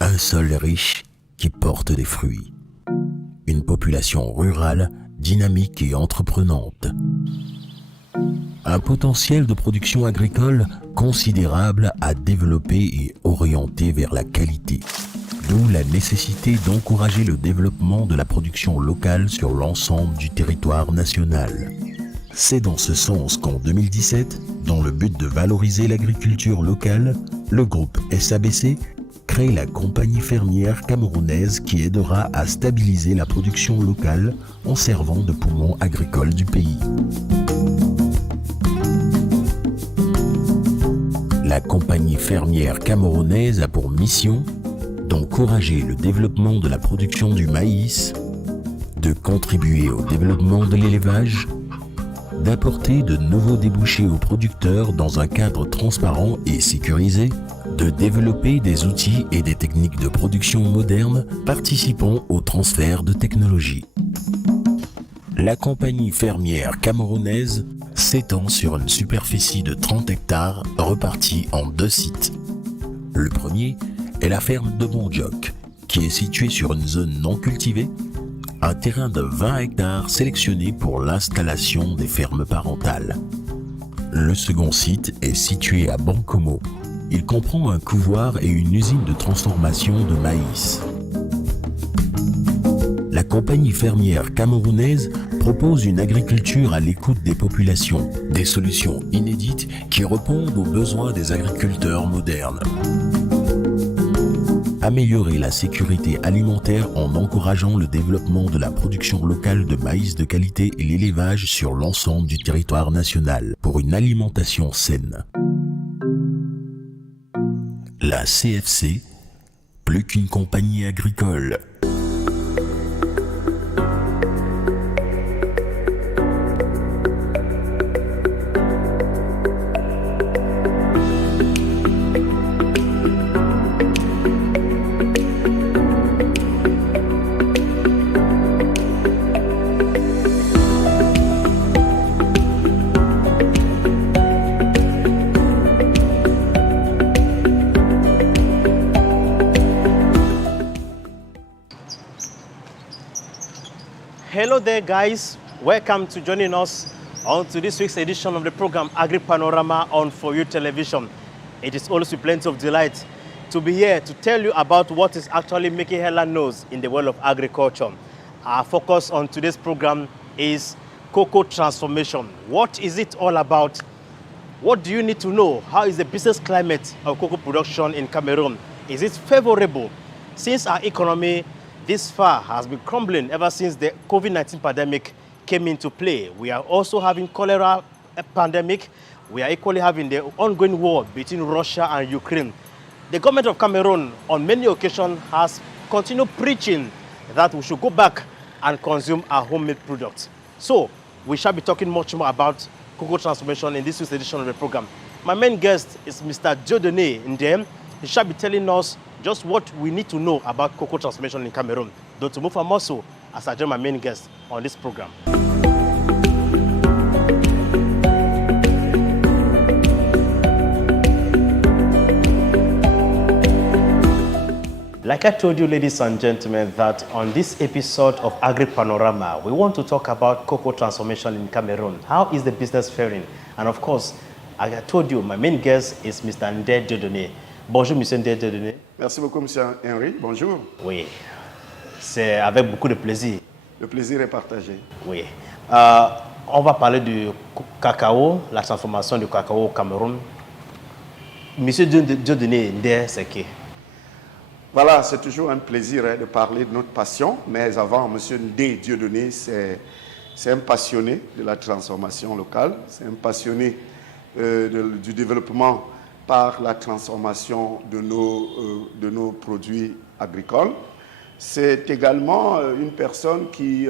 Un sol riche qui porte des fruits. Une population rurale, dynamique et entreprenante. Un potentiel de production agricole considérable à développer et orienter vers la qualité. D'où la nécessité d'encourager le développement de la production locale sur l'ensemble du territoire national. C'est dans ce sens qu'en 2017, dans le but de valoriser l'agriculture locale, le groupe SABC crée la compagnie fermière camerounaise qui aidera à stabiliser la production locale en servant de poumon agricole du pays. La compagnie fermière camerounaise a pour mission d'encourager le développement de la production du maïs, de contribuer au développement de l'élevage, d'apporter de nouveaux débouchés aux producteurs dans un cadre transparent et sécurisé, de développer des outils et des techniques de production modernes participant au transfert de technologies. La compagnie fermière camerounaise s'étend sur une superficie de 30 hectares repartis en 2 sites. Le premier est la ferme de Mondjoc, qui est située sur une zone non cultivée, un terrain de 20 hectares sélectionné pour l'installation des fermes parentales. Le second site est situé à Bankomo. Il comprend un couvoir et une usine de transformation de maïs. La compagnie fermière camerounaise propose une agriculture à l'écoute des populations, des solutions inédites qui répondent aux besoins des agriculteurs modernes. Améliorer la sécurité alimentaire en encourageant le développement de la production locale de maïs de qualité et l'élevage sur l'ensemble du territoire national pour une alimentation saine. La CFC, plus qu'une compagnie agricole. Hello there guys, welcome to joining us on to this week's edition of the program AGRI Panorama on For You Television. It is always with plenty of delight to be here to tell you about what is actually making headline news in the world of agriculture. Our focus on today's program is cocoa transformation. What is it all about? What do you need to know? How is the business climate of cocoa production in Cameroon? Is it favorable? Since our economy this far has been crumbling ever since the COVID-19 pandemic came into play. We are also having cholera pandemic. We are equally having the ongoing war between Russia and Ukraine. The government of Cameroon on many occasions has continued preaching that we should go back and consume our homemade products. So we shall be talking much more about cocoa transformation in this week's edition of the program. My main guest is Mr. Dieudonné Ndem. He shall be telling us just what we need to know about cocoa transformation in Cameroon. Don't move from also as I join my main guest on this program. Like I told you, ladies and gentlemen, that on this episode of AGRI Panorama, we want to talk about cocoa transformation in Cameroon. How is the business faring? And of course, like I told you, my main guest is Mr. Ndé Dieudonné. Bonjour, Monsieur Ndé Dieudonné. Merci beaucoup, Monsieur Henry. Bonjour. Oui, c'est avec beaucoup de plaisir. Le plaisir est partagé. Oui. On va parler du cacao, la transformation du cacao au Cameroun. Monsieur Dieudonné Ndé, c'est qui? Voilà, c'est toujours un plaisir de parler de notre passion. Mais avant, Monsieur Ndé Dieudonné, c'est un passionné de la transformation locale. C'est un passionné du développement par la transformation de nos produits agricoles. C'est également une personne qui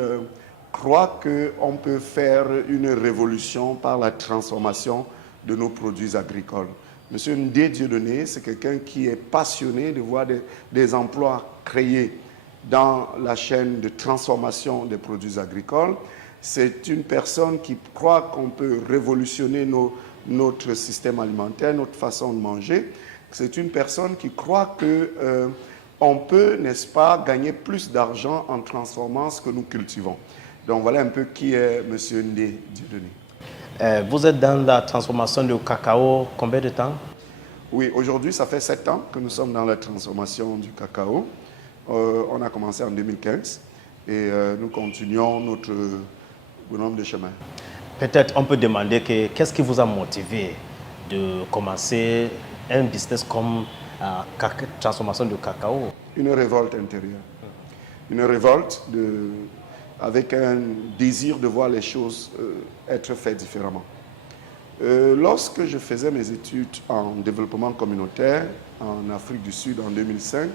croit qu'on peut faire une révolution par la transformation de nos produits agricoles. Monsieur Ndé Dieudonné, c'est quelqu'un qui est passionné de voir des emplois créés dans la chaîne de transformation des produits agricoles. C'est une personne qui croit qu'on peut révolutionner notre système alimentaire, notre façon de manger. C'est une personne qui croit que on peut, n'est-ce pas, gagner plus d'argent en transformant ce que nous cultivons. Donc voilà un peu qui est M. Ndé Dieudonné. Vous êtes dans la transformation du cacao combien de temps? Oui, aujourd'hui, ça fait 7 ans que nous sommes dans la transformation du cacao. On a commencé en 2015 et nous continuons notre bonhomme de chemin. Peut-être on peut demander qu'est-ce qui vous a motivé de commencer un business comme transformation du cacao? Une révolte intérieure. Une révolte avec un désir de voir les choses être faites différemment. Lorsque je faisais mes études en développement communautaire en Afrique du Sud en 2005,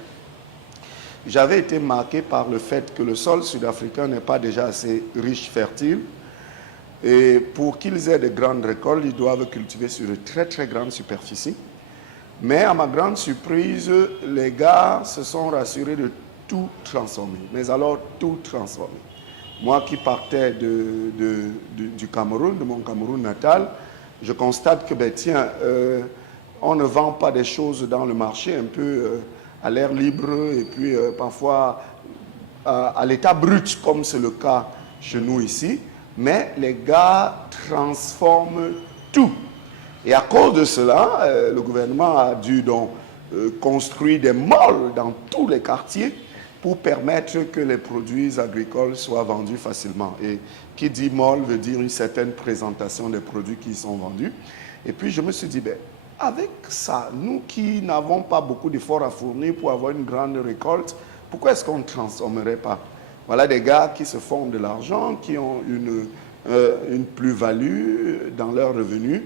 j'avais été marqué par le fait que le sol sud-africain n'est pas déjà assez riche, fertile. Et pour qu'ils aient de grandes récoltes, ils doivent cultiver sur de très très grandes superficies. Mais à ma grande surprise, les gars se sont rassurés de tout transformer. Mais alors tout transformer. Moi qui partais du Cameroun, de mon Cameroun natal, je constate que, tiens, on ne vend pas des choses dans le marché un peu à l'air libre et puis parfois à l'état brut, comme c'est le cas chez nous ici. Mais les gars transforment tout. Et à cause de cela, le gouvernement a dû donc construire des malls dans tous les quartiers pour permettre que les produits agricoles soient vendus facilement. Et qui dit mall veut dire une certaine présentation des produits qui sont vendus. Et puis je me suis dit, avec ça, nous qui n'avons pas beaucoup d'efforts à fournir pour avoir une grande récolte, pourquoi est-ce qu'on ne transformerait pas? Voilà des gars qui se font de l'argent, qui ont une plus-value dans leurs revenus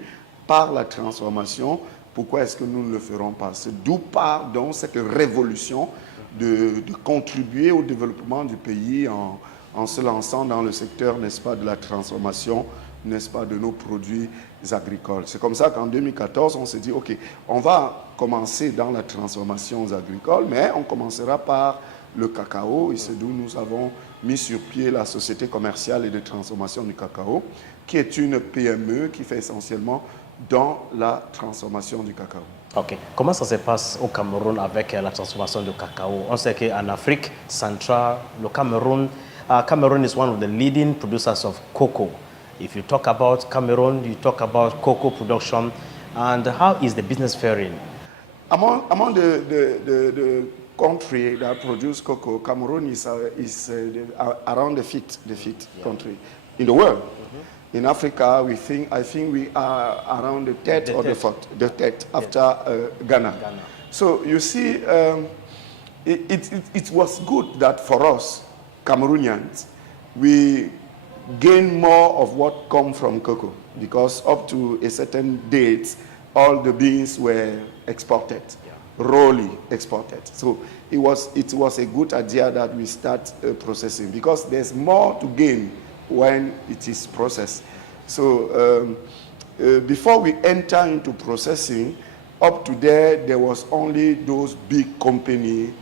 par la transformation. Pourquoi est-ce que nous ne le ferons pas? C'est d'où part donc cette révolution de contribuer au développement du pays en se lançant dans le secteur, n'est-ce pas, de la transformation, n'est-ce pas, de nos produits agricoles. C'est comme ça qu'en 2014, on s'est dit, OK, on va commencer dans la transformation agricole, mais on commencera par le cacao, et c'est d'où nous avons mis sur pied la société commerciale et de transformation du cacao, qui est une PME qui fait essentiellement dans la transformation du cacao. Ok. Comment ça se passe au Cameroun avec la transformation du cacao? On sait qu'en Afrique centrale, le Cameroun is one of the leading producers of cocoa. If you talk about Cameroon, you talk about cocoa production, and how is the business faring? Among the country that produce cocoa, Cameroon is around the fifth country in the world. In Africa, I think we are around the third or the fourth, the third after Ghana. So you see, it was good that for us, Cameroonians, we gain more of what comes from cocoa because up to a certain date, all the beans were exported, rawly exported. So it was a good idea that we start processing because there's more to gain when it is processed. So before we enter into processing, up to there was only those big companies,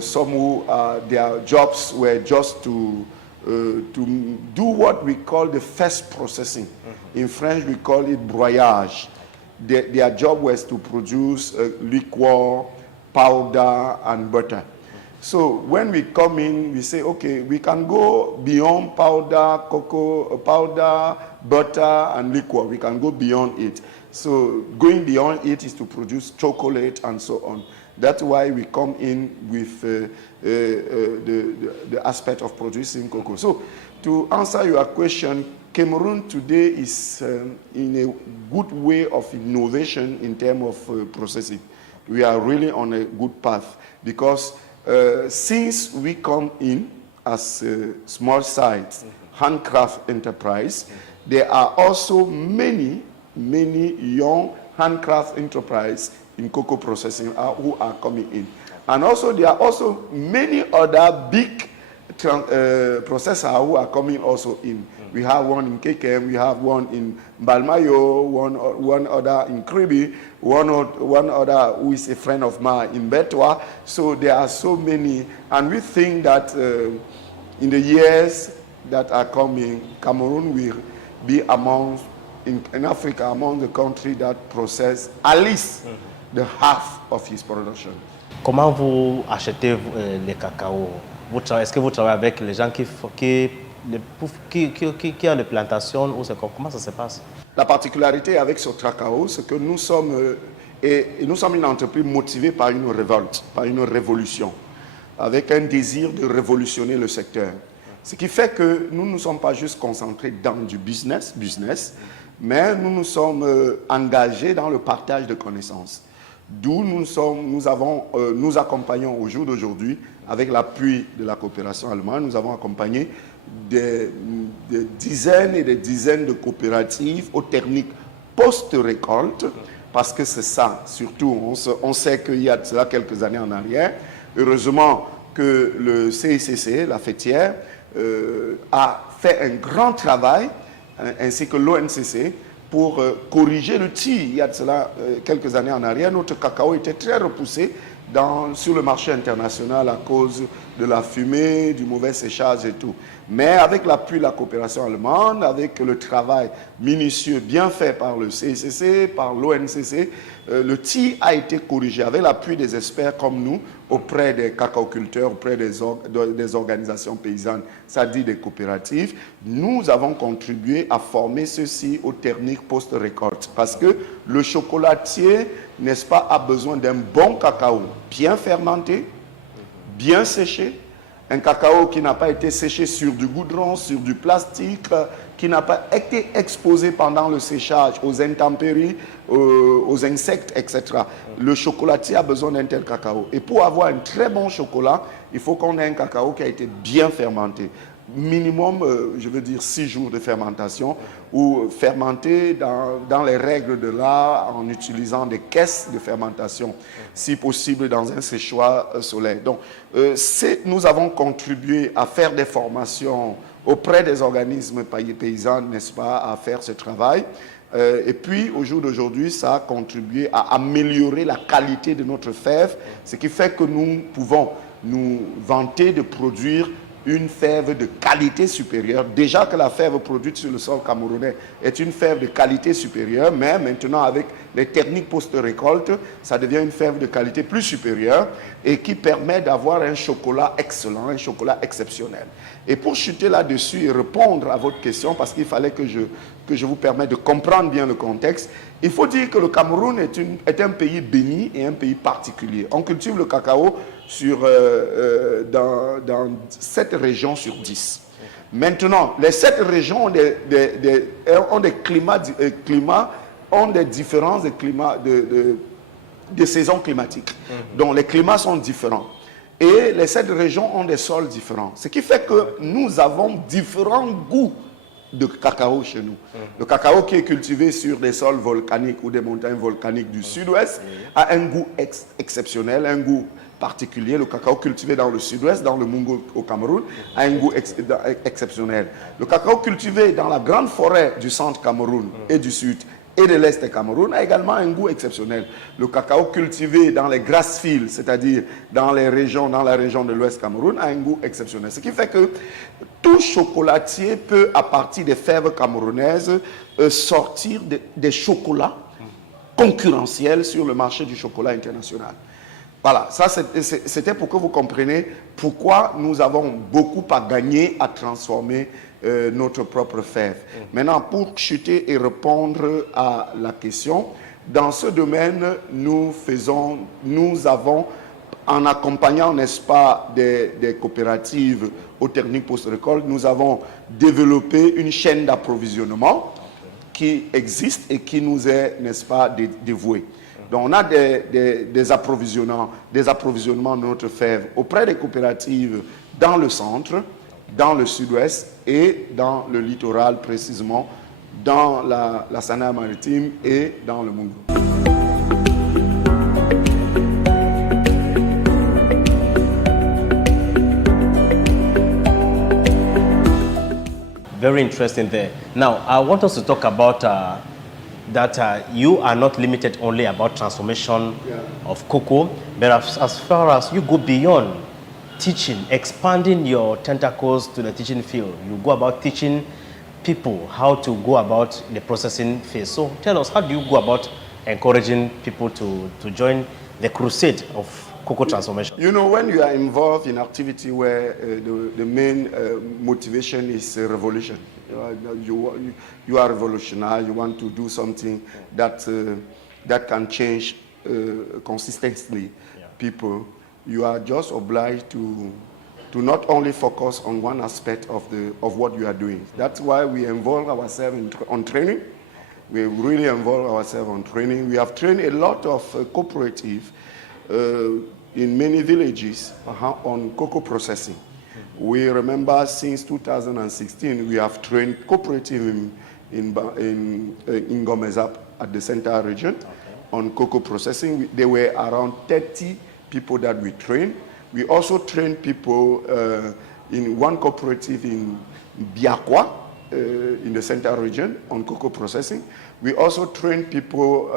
some who their jobs were just to do what we call the first processing. In French, we call it broyage. Their job was to produce liquor, powder, and butter. So when we come in, we say, okay, we can go beyond powder, cocoa, powder, butter, and liquor. We can go beyond it. So going beyond it is to produce chocolate and so on. That's why we come in with the aspect of producing cocoa. So to answer your question, Cameroon today is in a good way of innovation in terms of processing. We are really on a good path because since we come in as a small size handcraft enterprise, there are also many young handcraft enterprises in cocoa processing who are coming in. And also there are also many other big processors who are coming also in. We have one in KKM, we have one in Balmayo, one other in Kribi, one other who is a friend of mine in Betwa. So there are so many, and we think that in the years that are coming, Cameroon will be in Africa among the countries that process at least the half of his production. Comment vous achetez les cacao? Est-ce que vous travaillez avec les gens qui ont les plantations ou comment ça se passe? La particularité avec ce cacao, c'est que nous sommes une entreprise motivée par une révolte, par une révolution, avec un désir de révolutionner le secteur. Ce qui fait que nous ne sommes pas juste concentrés dans du business, mais nous nous sommes engagés dans le partage de connaissances. D'où nous accompagnons au jour d'aujourd'hui, avec l'appui de la coopération allemande, nous avons accompagné des dizaines et des dizaines de coopératives aux techniques post-récolte, parce que c'est ça, surtout, on sait qu'il y a de cela quelques années en arrière. Heureusement que le CICC, la fêtière, a fait un grand travail, ainsi que l'ONCC, pour corriger le tir. Il y a de cela quelques années en arrière, notre cacao était très repoussé sur le marché international à cause de la fumée, du mauvais séchage et tout. Mais avec l'appui de la coopération allemande, avec le travail minutieux bien fait par le CICC, par l'ONCC, le tir a été corrigé avec l'appui des experts comme nous auprès des cacaoculteurs, auprès des organisations paysannes, c'est-à-dire des coopératives. Nous avons contribué à former ceux-ci aux techniques post-récolte parce que le chocolatier, n'est-ce pas, a besoin d'un bon cacao bien fermenté, bien séché, un cacao qui n'a pas été séché sur du goudron, sur du plastique, qui n'a pas été exposé pendant le séchage aux intempéries, aux insectes, etc. Le chocolatier a besoin d'un tel cacao. Et pour avoir un très bon chocolat, il faut qu'on ait un cacao qui a été bien fermenté. Minimum, je veux dire 6 jours de fermentation ou fermenté dans les règles de l'art en utilisant des caisses de fermentation, si possible dans un séchoir solaire. Donc, nous avons contribué à faire des formations auprès des organismes paysans, n'est-ce pas, à faire ce travail. Et puis, au jour d'aujourd'hui, ça a contribué à améliorer la qualité de notre fève, ce qui fait que nous pouvons nous vanter de produire une fève de qualité supérieure. Déjà que la fève produite sur le sol camerounais est une fève de qualité supérieure, mais maintenant avec les techniques post-récolte, ça devient une fève de qualité plus supérieure et qui permet d'avoir un chocolat excellent, un chocolat exceptionnel. Et pour chuter là-dessus et répondre à votre question, parce qu'il fallait que je vous permette de comprendre bien le contexte, il faut dire que le Cameroun est un pays béni et un pays particulier. On cultive le cacao dans 7 régions sur 10. Maintenant, les 7 régions ont des climats, ont des différences de saisons climatiques. Donc les climats sont différents. Et les 7 régions ont des sols différents. Ce qui fait que nous avons différents goûts de cacao chez nous. Le cacao qui est cultivé sur des sols volcaniques ou des montagnes volcaniques du sud-ouest a un goût exceptionnel, un goût particulier. Le cacao cultivé dans le sud-ouest, dans le Mungo au Cameroun, a un goût exceptionnel. Le cacao cultivé dans la grande forêt du centre Cameroun et du sud et de l'est du Cameroun a également un goût exceptionnel. Le cacao cultivé dans les grassfields, c'est-à-dire dans la région de l'ouest Cameroun, a un goût exceptionnel. Ce qui fait que tout chocolatier peut, à partir des fèves camerounaises, sortir des chocolats concurrentiels sur le marché du chocolat international. Voilà, ça c'était pour que vous compreniez pourquoi nous avons beaucoup à gagner à transformer notre propre fève. Maintenant, pour chuter et répondre à la question, dans ce domaine, nous avons, en accompagnant, n'est-ce pas, des coopératives aux techniques post-récolte, nous avons développé une chaîne d'approvisionnement qui existe et qui nous est, n'est-ce pas, dévouée. Donc, on a des approvisionnements de notre fève auprès des coopératives dans le centre, dans le sud-ouest et dans le littoral, précisément dans la Sana maritime et dans le Mungo. Very interesting there. Now, I want us to talk about that you are not limited only about transformation of cocoa, but as far as you go beyond teaching, expanding your tentacles to the teaching field. You go about teaching people how to go about the processing phase. So tell us, how do you go about encouraging people to join the crusade of cocoa transformation? You know, when you are involved in activity where the main motivation is revolution, you are revolutionary, you want to do something that can change consistently people, you are just obliged to not only focus on one aspect of what you are doing. That's why we involve ourselves on training. We really involve ourselves on training. We have trained a lot of cooperatives in many villages on cocoa processing. We remember since 2016, we have trained cooperative in Gomezap at the Central region on cocoa processing. There were around 30 people that we trained. We also trained people in one cooperative in Biakwa, in the Central region on cocoa processing. We also trained people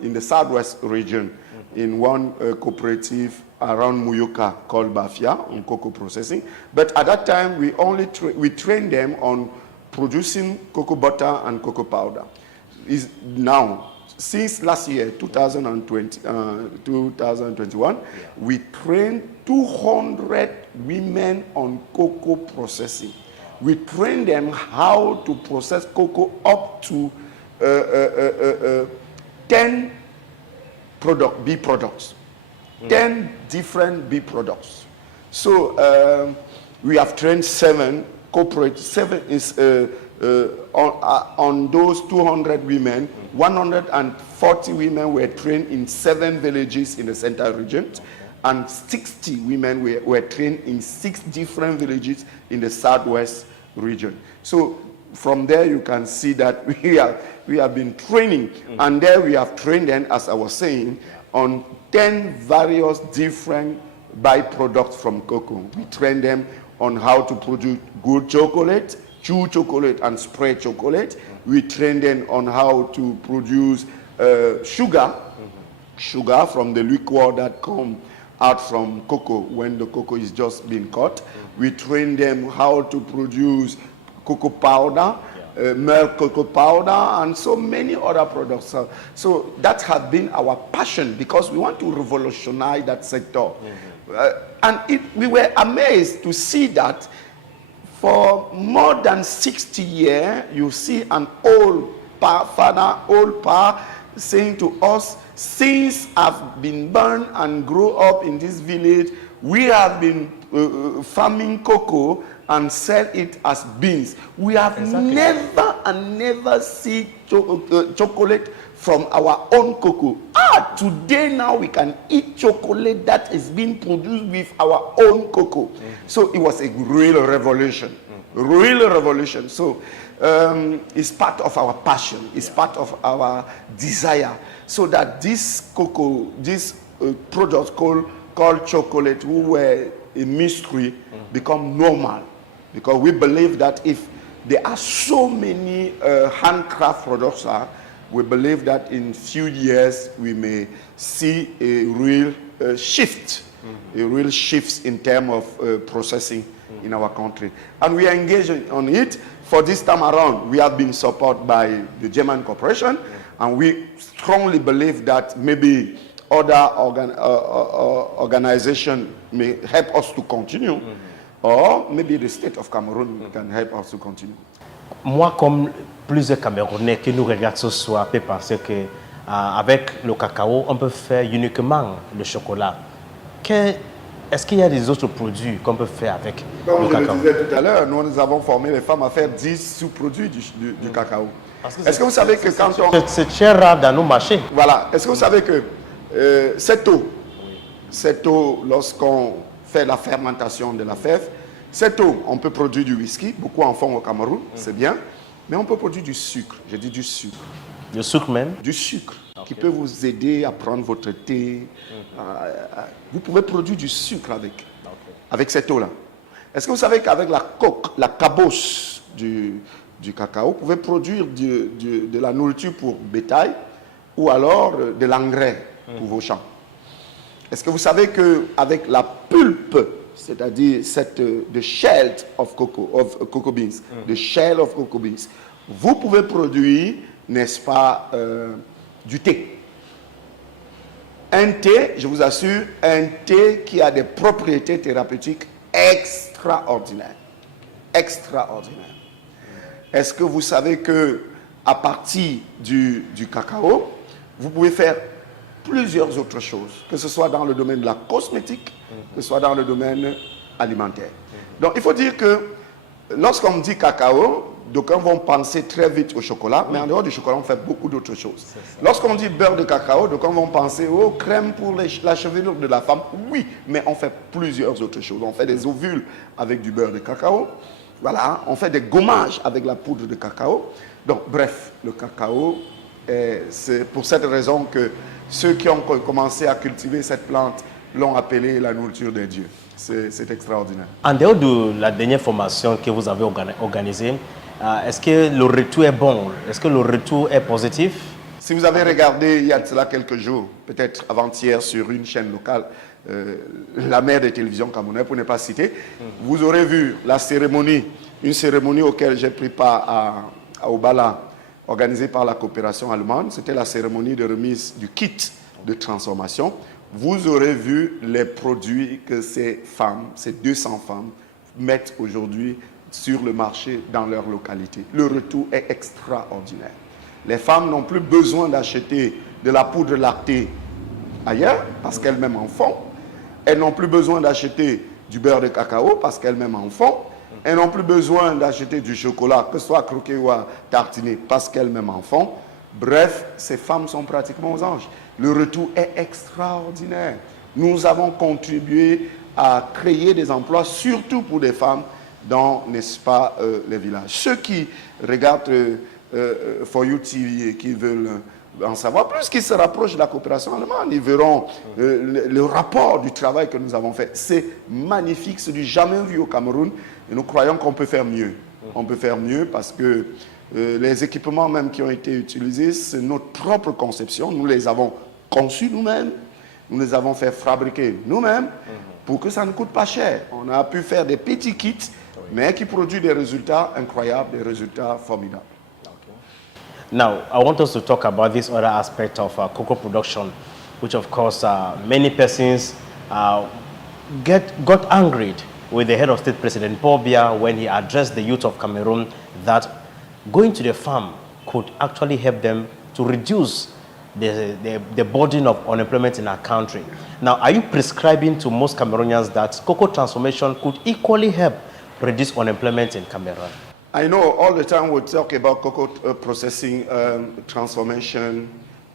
in the Southwest region in one cooperative around Muyoka called Bafia on cocoa processing. But at that time, we trained them on producing cocoa butter and cocoa powder. Now, since last year, 2021, we trained 200 women on cocoa processing. We train them how to process cocoa up to 10 bee products, 10 different bee products. So we have trained 7 corporate, 7 is on those 200 women, 140 women were trained in 7 villages in the Central region, and 60 women were trained in 6 different villages in the Southwest region. So from there you can see that we have been training, and there we have trained them, as I was saying, on 10 various different byproducts from cocoa. We train them on how to produce good chocolate, chew chocolate, and spray chocolate. We train them on how to produce sugar from the liquor that come out from cocoa when the cocoa is just being cut. We train them how to produce cocoa powder, milk cocoa powder, and so many other products. So that has been our passion, because we want to revolutionize that sector. And we were amazed to see that for more than 60 years, you see an old father saying to us, since I've been born and grew up in this village, we have been farming cocoa and sell it as beans. We have never seen chocolate from our own cocoa. Today now we can eat chocolate that is being produced with our own cocoa. So it was a real revolution. Real revolution. So it's part of our passion. It's part of our desire. So that this cocoa, this product called chocolate, who were a mystery, become normal. Because we believe that if there are so many handcraft products, we believe that in few years we may see a real shift, in terms of processing in our country. And we are engaging on it. For this time around, we have been supported by the German corporation, and we strongly believe that maybe other organizations may help us to continue, or maybe the state of Cameroon can help us to continue. Moi, comme plusieurs Camerounais qui nous regardent ce soir, peut penser que avec le cacao, on peut faire uniquement le chocolat. Est-ce qu'il y a des autres produits qu'on peut faire avec le cacao? Comme je le disais tout à l'heure, nous avons formé les femmes à faire 10 sous-produits du cacao. Est-ce que vous savez que quand on... C'est très rare dans nos marchés. Voilà. Est-ce que vous savez que cette eau, lorsqu'on fait la fermentation de la fève, cette eau, on peut produire du whisky. Beaucoup en font au Cameroun, c'est bien. Mais on peut produire du sucre. Je dis du sucre. Du sucre même? Du sucre, qui peut vous aider à prendre votre thé. Vous pouvez produire du sucre avec cette eau-là. Est-ce que vous savez qu'avec la coque, la caboche du cacao, vous pouvez produire de la nourriture pour bétail ou alors de l'engrais pour vos champs? Est-ce que vous savez qu'avec la pulpe, c'est-à-dire the shell of cocoa beans, the shell of cocoa beans, vous pouvez produire, n'est-ce pas, du thé. Un thé, je vous assure, un thé qui a des propriétés thérapeutiques extraordinaires. Extraordinaires. Est-ce que vous savez que à partir du cacao, vous pouvez faire plusieurs autres choses, que ce soit dans le domaine de la cosmétique, que ce soit dans le domaine alimentaire. Donc il faut dire que lorsqu'on dit cacao, d'aucuns vont penser très vite au chocolat, mais en dehors du chocolat, on fait beaucoup d'autres choses. Lorsqu'on dit beurre de cacao, d'aucuns vont penser aux crème pour la chevelure de la femme. Oui, mais on fait plusieurs autres choses. On fait des ovules avec du beurre de cacao. Voilà, on fait des gommages avec la poudre de cacao. Donc, bref, le cacao, c'est pour cette raison que ceux qui ont commencé à cultiver cette plante l'ont appelée la nourriture des dieux. C'est extraordinaire. En dehors de la dernière formation que vous avez organisée, est-ce que le retour est bon? Est-ce que le retour est positif? Si vous avez regardé il y a de cela quelques jours, peut-être avant-hier sur une chaîne locale, la mère des télévisions camerounaises, pour ne pas citer, vous aurez vu la cérémonie, une cérémonie auquel j'ai pris part à Obala, organisée par la coopération allemande. C'était la cérémonie de remise du kit de transformation. Vous aurez vu les produits que ces femmes, ces 200 femmes, mettent aujourd'hui sur le marché dans leur localité. Le retour est extraordinaire. Les femmes n'ont plus besoin d'acheter de la poudre lactée ailleurs parce qu'elles-mêmes en font. Elles n'ont plus besoin d'acheter du beurre de cacao parce qu'elles-mêmes en font. Elles n'ont plus besoin d'acheter du chocolat, que ce soit croqué ou à tartiner, parce qu'elles-mêmes en font. Bref, ces femmes sont pratiquement aux anges. Le retour est extraordinaire. Nous avons contribué à créer des emplois, surtout pour des femmes, dans, n'est-ce pas, les villages. Ceux qui regardent For You TV et qui veulent en savoir plus, qui se rapprochent de la coopération allemande, ils verront le rapport du travail que nous avons fait. C'est magnifique, c'est du jamais vu au Cameroun, et nous croyons qu'on peut faire mieux. On peut faire mieux parce que les équipements même qui ont été utilisés, c'est notre propre conception. Nous les avons conçus nous-mêmes, nous les avons fait fabriquer nous-mêmes pour que ça ne coûte pas cher. On a pu faire des petits kits, mais qui produisent des résultats incroyables, des résultats formidables. Now, I want us to talk about this other aspect of cocoa production, which of course many persons got angry with the head of state, President Paul Biya, when he addressed the youth of Cameroon that going to the farm could actually help them to reduce the burden of unemployment in our country. Now, are you prescribing to most Cameroonians that cocoa transformation could equally help reduce unemployment in Cameroon? I know all the time we talk about cocoa processing, transformation.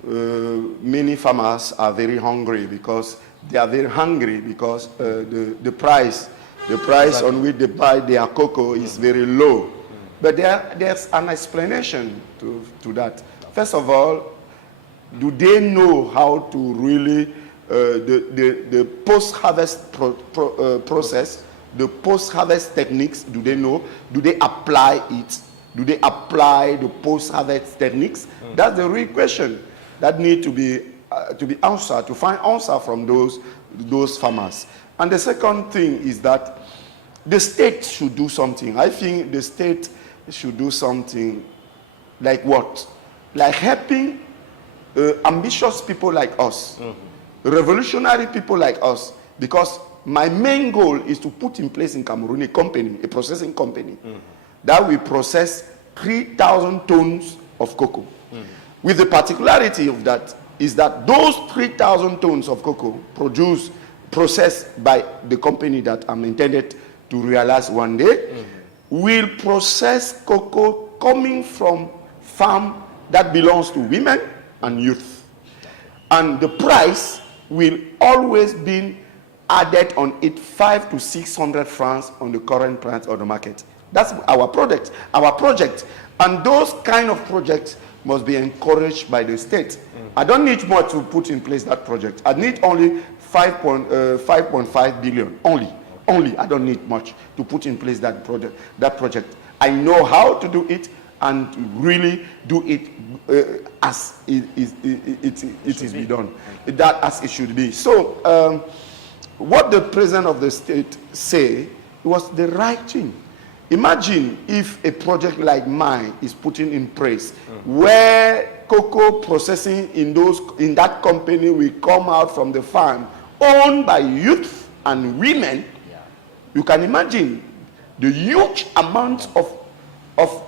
Many farmers are very hungry because the price on which they buy their cocoa is very low. But there's an explanation to that. First of all, do they know how to really, the post-harvest process, the post-harvest techniques, do they know? Do they apply it? Do they apply the post-harvest techniques? That's the real question that need to be answered, to find answer from those farmers. And the second thing is that the state should do something. I think the state should do something like what? Like helping ambitious people like us, revolutionary people like us, because my main goal is to put in place in Cameroon a company, a processing company, that will process 3,000 tons of cocoa. With the particularity of that is that those 3,000 tons of cocoa processed by the company that I'm intended to realize one day, will process cocoa coming from farm that belongs to women and youth. And the price will always be added on it 500 to 600 francs on the current price of the market. That's our project. And those kind of projects must be encouraged by the state. I don't need more to put in place that project. I need only 5.5 billion. Only. I don't need much to put in place that project. I know how to do it and to really do it as it is be done. That as it should be. So what the president of the state said was the right thing. Imagine if a project like mine is putting in place, where cocoa processing in that company will come out from the farm, owned by youth and women. You can imagine the huge amount of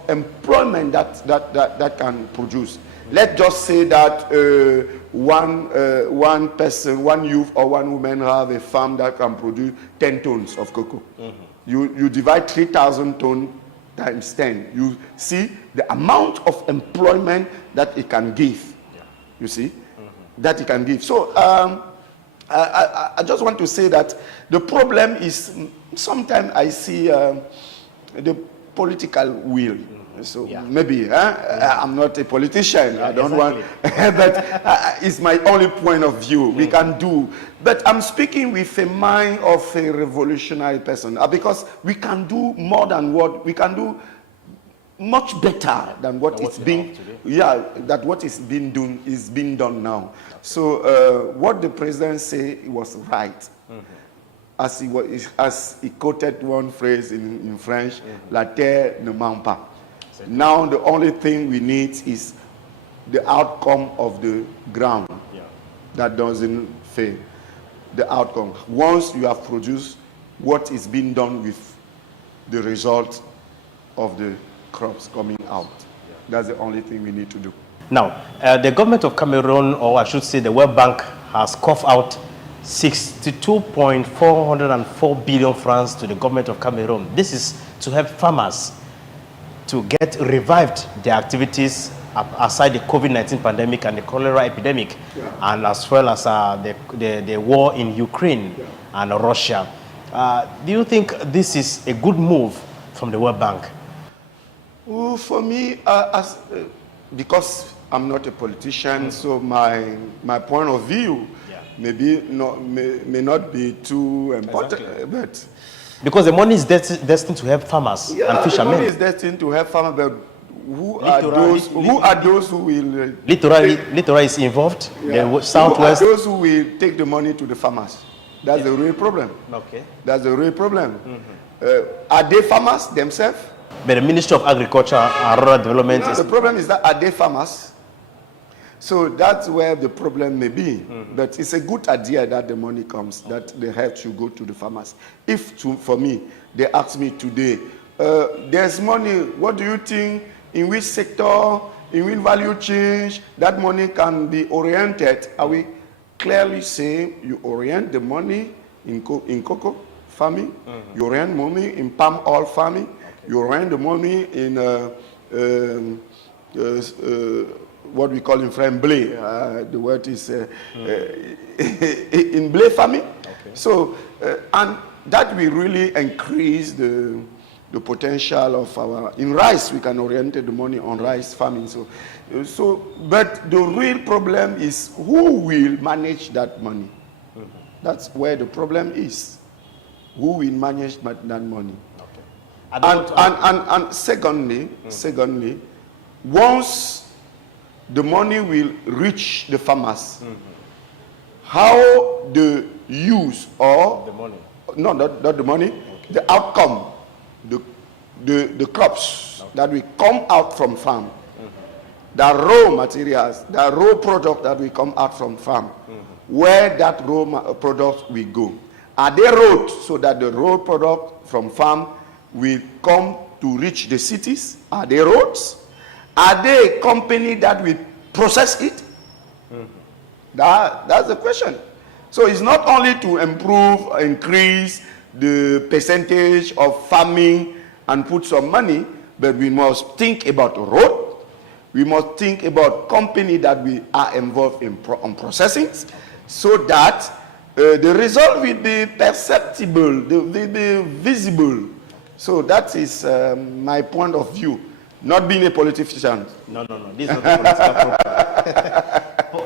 employment that can produce. Let's just say that one person, one youth or one woman have a farm that can produce 10 tons of cocoa. You divide 3,000 tons times 10. You see the amount of employment that it can give. You see, that it can give. So I just want to say that the problem is sometimes I see the political will. So maybe I'm not a politician. I don't want, but it's my only point of view. We can do, but I'm speaking with a mind of a revolutionary person, because we can do more than what we can do, much better than what is being, that what is being done now. So what the president said was right. As he quoted one phrase in French, "La terre ne ment pas." Now the only thing we need is the outcome of the ground that doesn't fail. The outcome. Once you have produced what is being done with the result of the crops coming out. That's the only thing we need to do. Now, the government of Cameroon, or I should say the World Bank, has coughed out 62.404 billion francs to the government of Cameroon. This is to help farmers to get revived their activities aside the COVID-19 pandemic and the cholera epidemic, and as well as the war in Ukraine and Russia. Do you think this is a good move from the World Bank? For me, because I'm not a politician, so my point of view may not be too important, but because the money is destined to help farmers and fishermen. The money is destined to help farmers, but who are those who will... Literally is involved. The Southwest. Who are those who will take the money to the farmers? That's the real problem. Okay. That's the real problem. Are they farmers themselves? But the Ministry of Agriculture and Rural Development is... The problem is that, are they farmers? So that's where the problem may be. But it's a good idea that the money comes, that the help should go to the farmers. For me, they ask me today, there's money, what do you think, in which sector, in which value change, that money can be oriented? I will clearly say you orient the money in cocoa farming, you orient money in palm oil farming, you orient the money in what we call in French blé. The word is in blé farming. Okay. So, and that will really increase the potential of our... In rice, we can orient the money on rice farming. But the real problem is who will manage that money. That's where the problem is. Who will manage that money? Okay. And secondly, once the money will reach the farmers, how the use or the money? No, not the money. Okay. The outcome, the crops that will come out from farm, the raw materials, the raw product that will come out from farm, where that raw product will go. Are they roads so that the raw product from farm will come to reach the cities? Are they roads? Are they a company that will process it? That's the question. So it's not only to increase the percentage of farming and put some money, but we must think about road. We must think about company that we are involved in processing, so that the result will be perceptible, will be visible. So that is my point of view. Not being a politician. No. This is not a political program.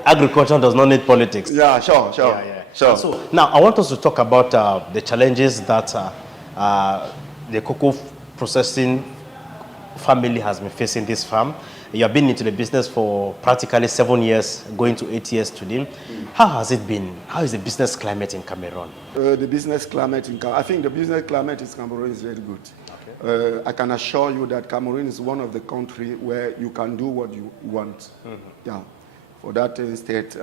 Agriculture does not need politics. Yeah, sure. Sure. So now I want us to talk about the challenges that the cocoa processing family has been facing this farm. You have been into the business for practically 7 years, going to 8 years today. How has it been? How is the business climate in Cameroon? The business climate in Cameroon, I think the business climate in Cameroon is very good. Okay. I can assure you that Cameroon is one of the countries where you can do what you want. Yeah. For that instead,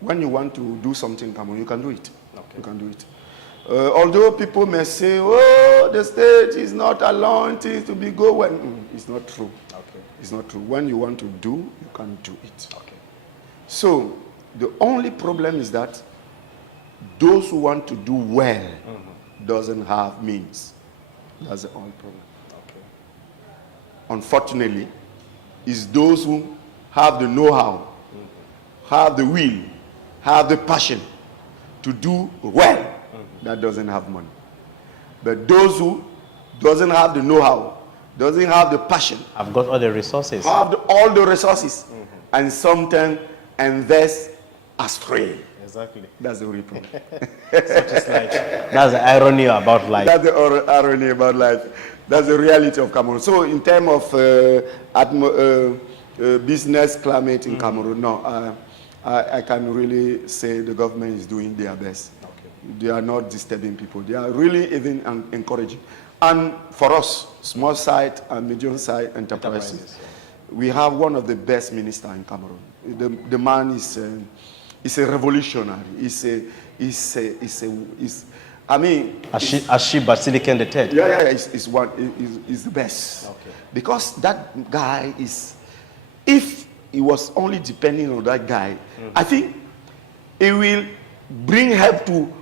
when you want to do something in Cameroon, you can do it. You can do it. Although people may say, oh, the state is not allowing things to be going. It's not true. It's not true. When you want to do, you can do it. So the only problem is that those who want to do well doesn't have means. That's the only problem. Unfortunately, it's those who have the know-how, have the will, have the passion to do well that doesn't have money. But those who doesn't have the know-how, doesn't have the passion, I've got all the resources. have all the resources, and sometimes invest astray. Exactly. That's the real problem. That's the irony about life. That's the irony about life. That's the reality of Cameroon. So in terms of business climate in Cameroon, no, I can really say the government is doing their best. They are not disturbing people. They are really even encouraging. And for us, small side and medium side enterprises, we have one of the best ministers in Cameroon. The man is a revolutionary. I mean, Ashiba Silicon the third. Yeah, is the best. Because that guy is, if he was only depending on that guy, I think he will bring help to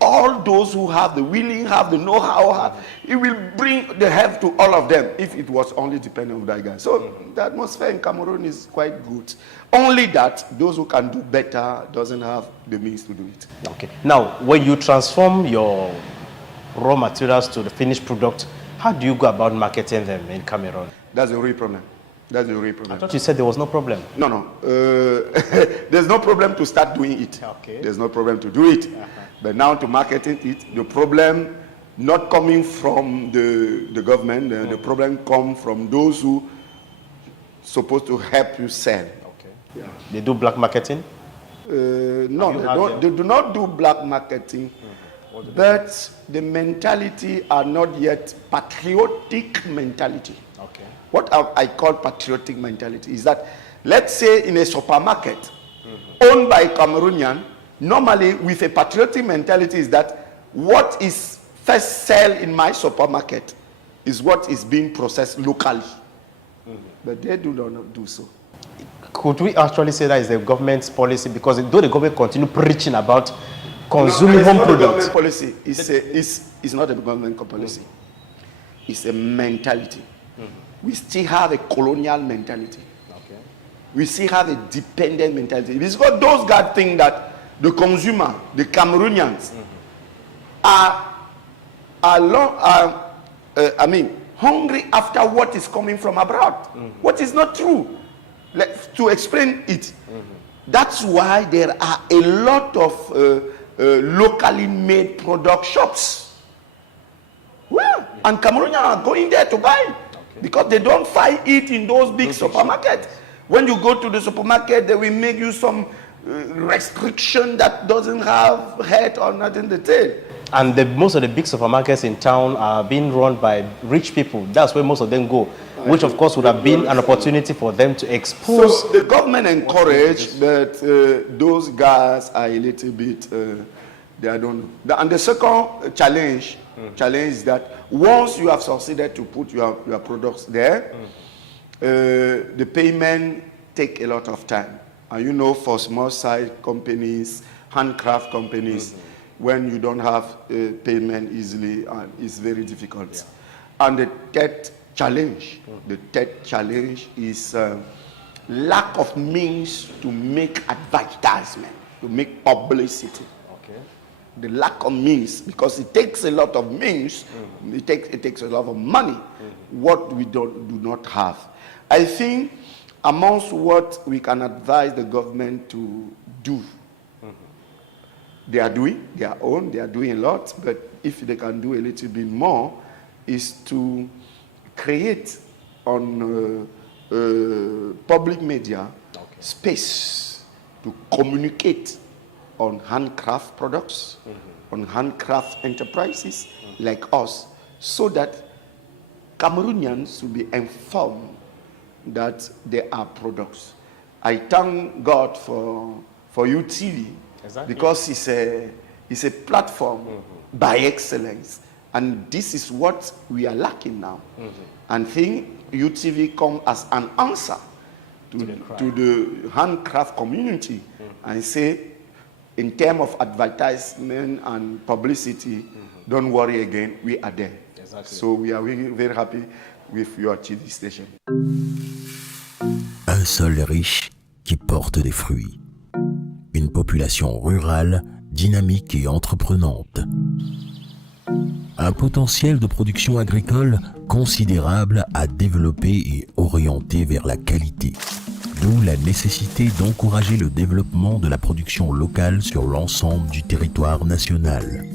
all those who have the willing, have the know-how. He will bring the help to all of them if it was only depending on that guy. So the atmosphere in Cameroon is quite good. Only that those who can do better doesn't have the means to do it. Okay. Now, when you transform your raw materials to the finished product, how do you go about marketing them in Cameroon? That's the real problem. That's the real problem. I thought you said there was no problem. No. There's no problem to start doing it. There's no problem to do it. But now to marketing it, the problem not coming from the government, the problem comes from those who supposed to help you sell. Yeah. They do black marketing? No, they do not do black marketing. But the mentality are not yet patriotic mentality. What I call patriotic mentality is that, let's say in a supermarket owned by Cameroonian, normally with a patriotic mentality is that what is first sell in my supermarket is what is being processed locally. But they do not do so. Could we actually say that is the government's policy? Because though the government continue preaching about consuming home products. Policy. It's not a government policy. It's a mentality. We still have a colonial mentality. We still have a dependent mentality. It's because those guys think that the consumer, the Cameroonians, are hungry after what is coming from abroad. What is not true. To explain it, that's why there are a lot of locally made product shops. Well, and Cameroonians are going there to buy because they don't find it in those big supermarkets. When you go to the supermarket, they will make you some restriction that doesn't have head or nothing to tell. And most of the big supermarkets in town are being run by rich people. That's where most of them go, which of course would have been an opportunity for them to expose. So the government encouraged, but those guys are a little bit, they don't. And the second challenge is that once you have succeeded to put your products there, the payment take a lot of time. And you know, for small size companies, handcraft companies, when you don't have payment easily, it's very difficult. And the third challenge is lack of means to make advertisement, to make publicity. The lack of means, because it takes a lot of means, it takes a lot of money, what we do not have. I think amongst what we can advise the government to do, they are doing their own, they are doing a lot, but if they can do a little bit more, is to create on public media space to communicate on handcraft products, on handcraft enterprises like us, so that Cameroonians should be informed that there are products. I thank God for UTV, Exactly. because it's a platform by excellence. And this is what we are lacking now. And think UTV come as an answer to the handcraft community and say, in terms of advertisement and publicity, don't worry again, we are there. Exactly. So we are very, very happy with your TV station. Un sol riche qui porte des fruits. Une population rurale, dynamique et entreprenante. Un potentiel de production agricole considérable à développer et orienter vers la qualité. D'où la nécessité d'encourager le développement de la production locale sur l'ensemble du territoire national.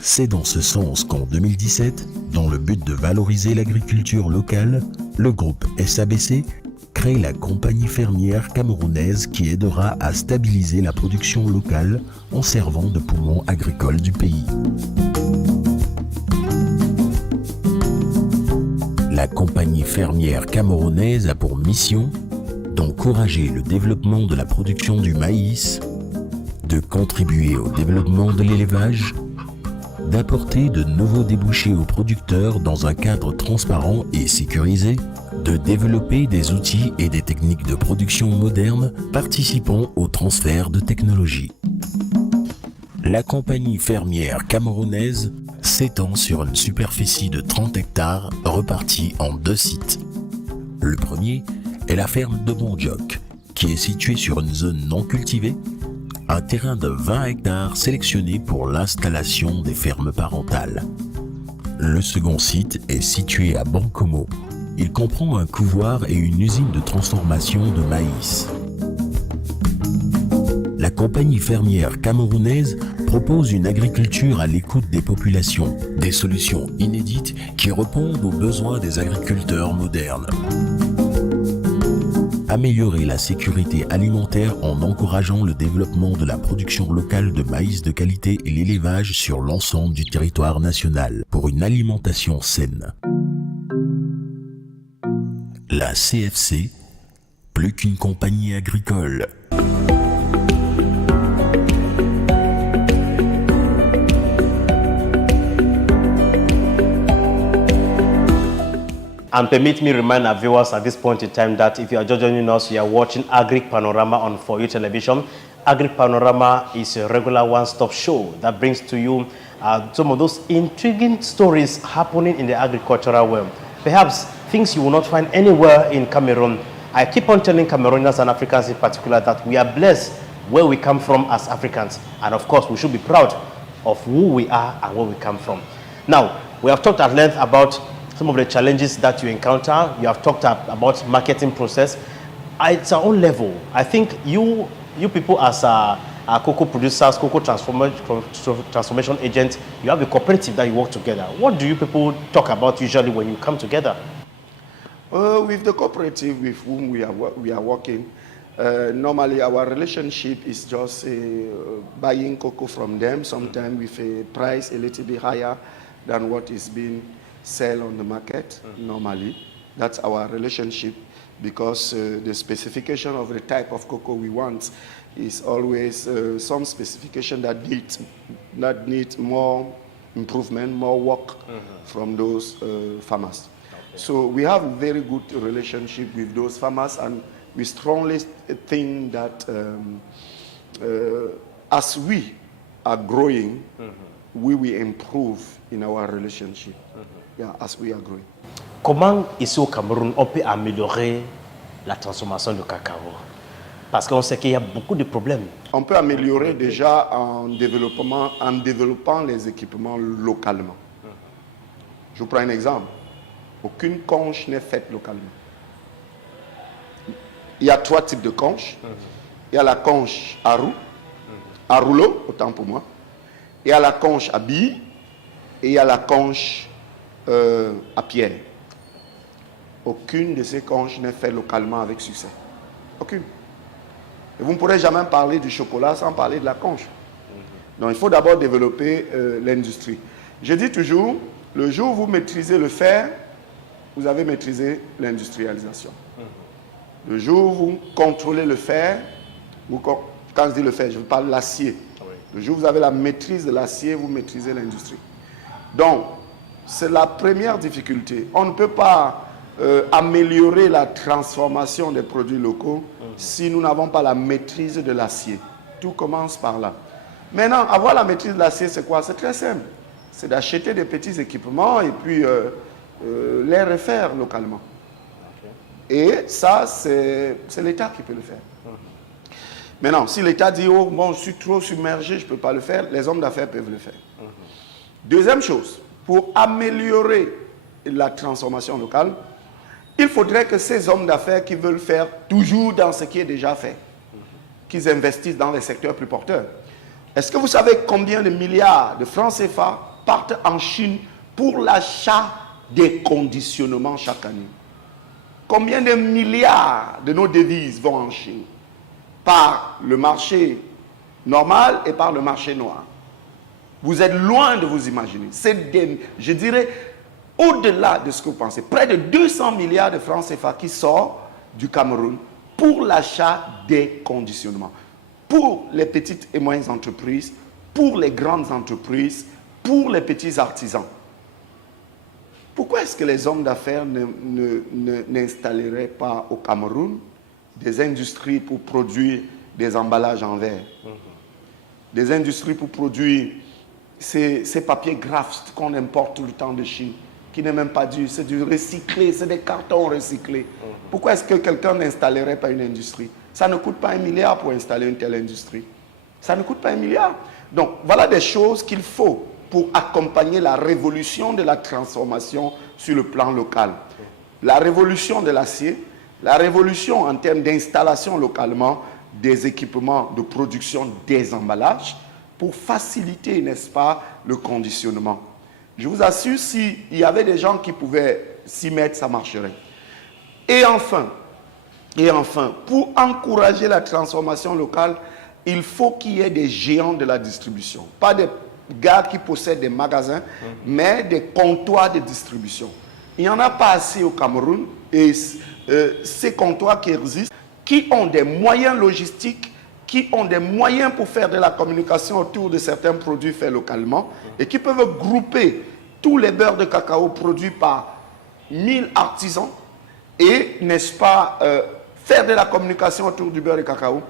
C'est dans ce sens qu'en 2017, dans le but de valoriser l'agriculture locale, le groupe SABC crée la compagnie fermière camerounaise qui aidera à stabiliser la production locale en servant de poumon agricole du pays. La compagnie fermière camerounaise a pour mission d'encourager le développement de la production du maïs, de contribuer au développement de l'élevage, d'apporter de nouveaux débouchés aux producteurs dans un cadre transparent et sécurisé, de développer des outils et des techniques de production modernes participant au transfert de technologies. La compagnie fermière camerounaise s'étend sur une superficie de 30 hectares repartis en 2 sites. Le premier est la ferme de Bondjoc, qui est située sur une zone non cultivée, un terrain de 20 hectares sélectionné pour l'installation des fermes parentales. Le second site est situé à Bancomo. Il comprend un couvoir et une usine de transformation de maïs. La compagnie fermière camerounaise propose une agriculture à l'écoute des populations, des solutions inédites qui répondent aux besoins des agriculteurs modernes. Améliorer la sécurité alimentaire en encourageant le développement de la production locale de maïs de qualité et l'élevage sur l'ensemble du territoire national pour une alimentation saine. La CFC, plus qu'une compagnie agricole. And permit me remind our viewers at this point in time that if you are just joining us, you are watching AGRI Panorama on For You Television. AGRI Panorama is a regular one-stop show that brings to you some of those intriguing stories happening in the agricultural world. Perhaps things you will not find anywhere in Cameroon. I keep on telling Cameroonians and Africans in particular that we are blessed where we come from as Africans. And of course, we should be proud of who we are and where we come from. Now, we have talked at length about some of the challenges that you encounter. You have talked about marketing process. At our own level, I think you people as cocoa producers, cocoa transformation agents, you have a cooperative that you work together. What do you people talk about usually when you come together? With the cooperative with whom we are working, normally our relationship is just buying cocoa from them, sometimes with a price a little bit higher than what is being sell on the market. Normally that's our relationship, because the specification of the type of cocoa we want is always some specification that needs more improvement, more work from those farmers. Okay. So we have a very good relationship with those farmers, and we strongly think that as we are growing, we will improve in our relationship. Yeah, as we are growing. Comment ici au Cameroun on peut améliorer la transformation du cacao? Parce qu'on sait qu'il y a beaucoup de problèmes. On peut améliorer déjà en développant les équipements localement. Je vous prends un exemple. Aucune conche n'est faite localement. Il y a 3 types de conches. Il y a la conche à roue, à rouleau, autant pour moi. Il y a la conche à billes et il y a la conche à pierre. Aucune de ces conches n'est faite localement avec succès. Aucune. Et vous ne pourrez jamais parler du chocolat sans parler de la conche. Donc il faut d'abord développer l'industrie. Je dis toujours, le jour où vous maîtrisez le fer, vous avez maîtrisé l'industrialisation. Le jour où vous contrôlez le fer, quand je dis le fer, je parle de l'acier. Le jour où vous avez la maîtrise de l'acier, vous maîtrisez l'industrie. Donc, c'est la première difficulté. On ne peut pas améliorer la transformation des produits locaux si nous n'avons pas la maîtrise de l'acier. Tout commence par là. Maintenant, avoir la maîtrise de l'acier, c'est quoi? C'est très simple. C'est d'acheter des petits équipements et puis les refaire localement. Et ça, c'est l'État qui peut le faire. Maintenant, si l'État dit, oh, bon, je suis trop submergé, je ne peux pas le faire, les hommes d'affaires peuvent le faire. Deuxième chose, pour améliorer la transformation locale, il faudrait que ces hommes d'affaires qui veulent faire toujours dans ce qui est déjà fait, qu'ils investissent dans les secteurs plus porteurs. Est-ce que vous savez combien de milliards de francs CFA partent en Chine pour l'achat des conditionnements chaque année? Combien de milliards de nos devises vont en Chine? Par le marché normal et par le marché noir. Vous êtes loin de vous imaginer. C'est, je dirais, au-delà de ce que vous pensez. Près de 200 milliards de francs CFA qui sortent du Cameroun pour l'achat des conditionnements. Pour les petites et moyennes entreprises, pour les grandes entreprises, pour les petits artisans. Pourquoi est-ce que les hommes d'affaires n'installeraient pas au Cameroun des industries pour produire des emballages en verre, des industries pour produire ces papiers graphes qu'on importe tout le temps de Chine, qui n'est même pas du, c'est du recyclé, c'est des cartons recyclés. Pourquoi est-ce que quelqu'un n'installerait pas une industrie? Ça ne coûte pas 1 milliard pour installer une telle industrie. Ça ne coûte pas 1 milliard. Donc, voilà des choses qu'il faut pour accompagner la révolution de la transformation sur le plan local. La révolution de l'acier, la révolution en termes d'installation localement des équipements de production des emballages pour faciliter, n'est-ce pas, le conditionnement. Je vous assure, s'il y avait des gens qui pouvaient s'y mettre, ça marcherait. Et enfin, pour encourager la transformation locale, il faut qu'il y ait des géants de la distribution. Pas des gars qui possèdent des magasins, mais des comptoirs de distribution. Il n'y en a pas assez au Cameroun. Et ces comptoirs qui existent, qui ont des moyens logistiques, qui ont des moyens pour faire de la communication autour de certains produits faits localement, et qui peuvent grouper tous les beurres de cacao produits par 1000 artisans, et, n'est-ce pas, faire de la communication autour du beurre de cacao,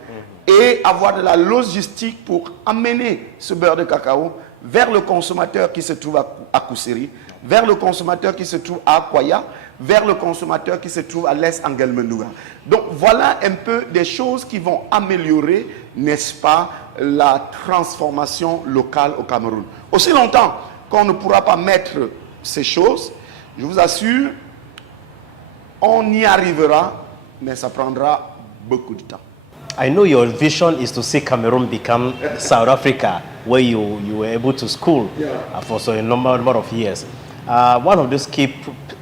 et avoir de la logistique pour amener ce beurre de cacao vers le consommateur qui se trouve à Kousseri, vers le consommateur qui se trouve à Akwaya, vers le consommateur qui se trouve à l'Est en Guelmendouga. Donc voilà un peu des choses qui vont améliorer, n'est-ce pas, la transformation locale au Cameroun. Aussi longtemps qu'on ne pourra pas mettre ces choses, je vous assure, on y arrivera, mais ça prendra beaucoup de temps. I know your vision is to see Cameroon become South Africa, where you were able to school for a number of years. One of those key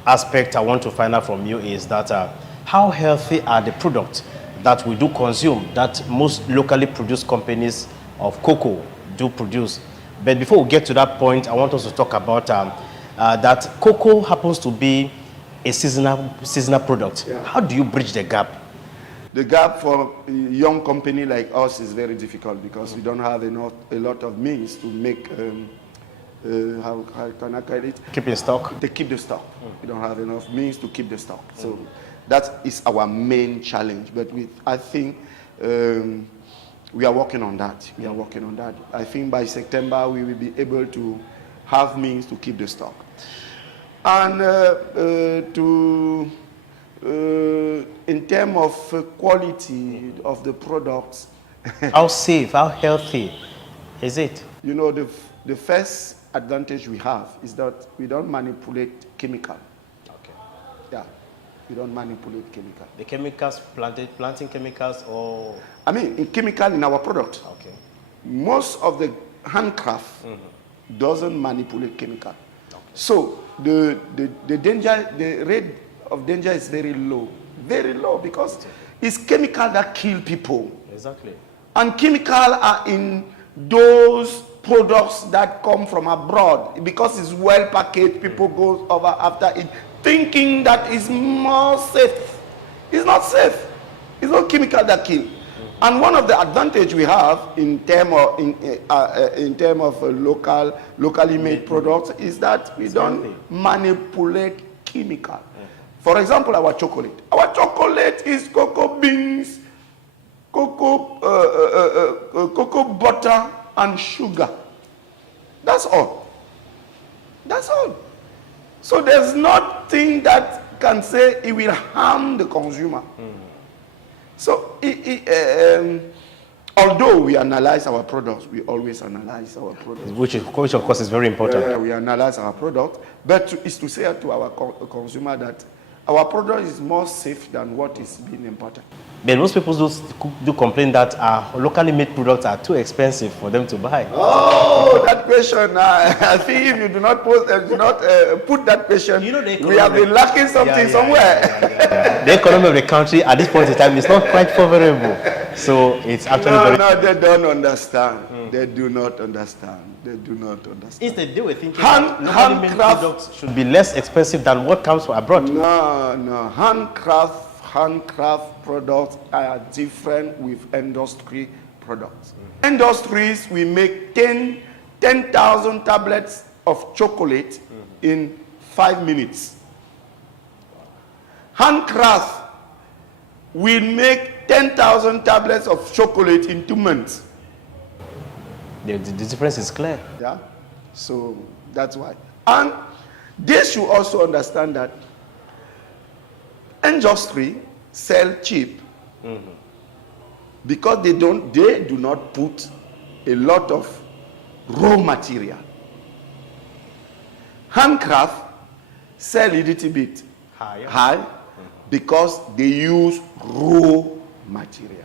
aspects I want to find out from you is that how healthy are the products that we do consume, that most locally produced companies of cocoa do produce? But before we get to that point, I want us to talk about that cocoa happens to be a seasonal product. Yeah. How do you bridge the gap? The gap for a young company like us is very difficult because we don't have a lot of means to make, how can I call it? Keep in stock? To keep the stock. We don't have enough means to keep the stock. So that is our main challenge. But I think we are working on that. We are working on that. I think by September we will be able to have means to keep the stock. And in terms of quality of the products. How safe, how healthy is it? You know, the first advantage we have is that we don't manipulate chemical. Okay. Yeah, we don't manipulate chemical. The chemicals, planting chemicals or? I mean, chemical in our product. Okay. Most of the handcraft doesn't manipulate chemical. Okay. So the danger, the rate of danger is very low because it's chemical that kill people. Exactly. And chemical are in those products that come from abroad because it's well packaged. People go over after it thinking that is more safe. It's not safe. It's not chemical that kill. And one of the advantage we have in term of locally made products is that we don't manipulate chemical. For example, our chocolate. Our chocolate is cocoa beans, cocoa butter, and sugar. That's all. That's all. So there's nothing that can say it will harm the consumer. So although we analyze our products, we always analyze our products. Which of course is very important. We analyze our product, but it's to say to our consumer that our product is more safe than what is being imported. But most people do complain that our locally made products are too expensive for them to buy. Oh, that question! I think if you do not put that question, we have been lacking something somewhere. The economy of the country at this point in time is not quite favorable, so it's actually No, they don't understand. They do not understand. They do not understand. Instead, they were thinking that locally made products should be less expensive than what comes from abroad. No. Handcraft products are different with industry products. Industries, we make 10,000 tablets of chocolate in 5 minutes. Handcraft will make 10,000 tablets of chocolate in 2 months. The difference is clear. Yeah, so that's why. And they should also understand that industry sell cheap because they do not put a lot of raw material. Handcraft sell a little bit high because they use raw material.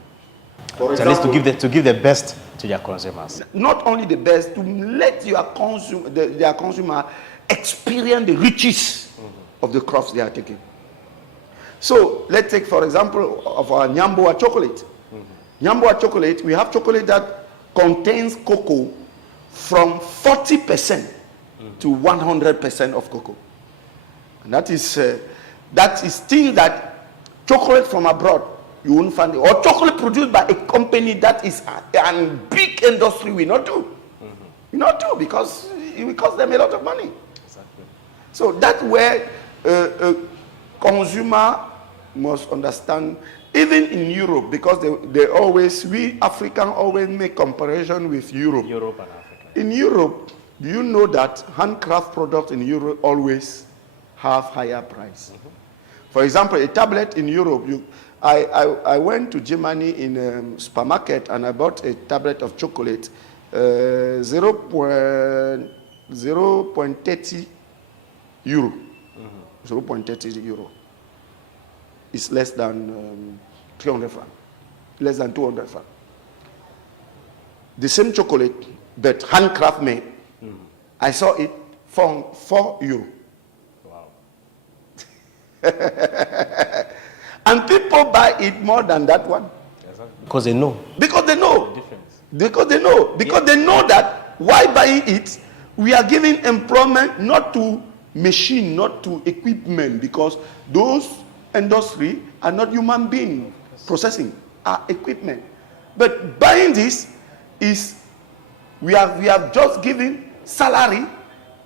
So at least to give the best to their consumers. Not only the best, to let their consumer experience the riches of the crops they are taking. So let's take, for example, of our Nyamboa chocolate. Nyamboa chocolate, we have chocolate that contains cocoa from 40% to 100% of cocoa. And that is things that chocolate from abroad you won't find it. Or chocolate produced by a company that is a big industry will not do. Will not do because it will cost them a lot of money. Exactly. So that's where consumer must understand, even in Europe, because we African always make comparison with Europe. Europe and Africa. In Europe, do you know that handcraft products in Europe always have higher price? For example, a tablet in Europe, I went to Germany in a supermarket and I bought a tablet of chocolate, 0.30 euro. 0.30 euro. It's less than 300 francs, less than 200 francs. The same chocolate, but handcraft made, I saw it for 4 euro. Wow. And people buy it more than that one. Because they know. Because they know. The difference. Because they know. Because they know that why buying it, we are giving employment not to machine, not to equipment, because those industry are not human being processing, are equipment. But buying this is, we have just given salary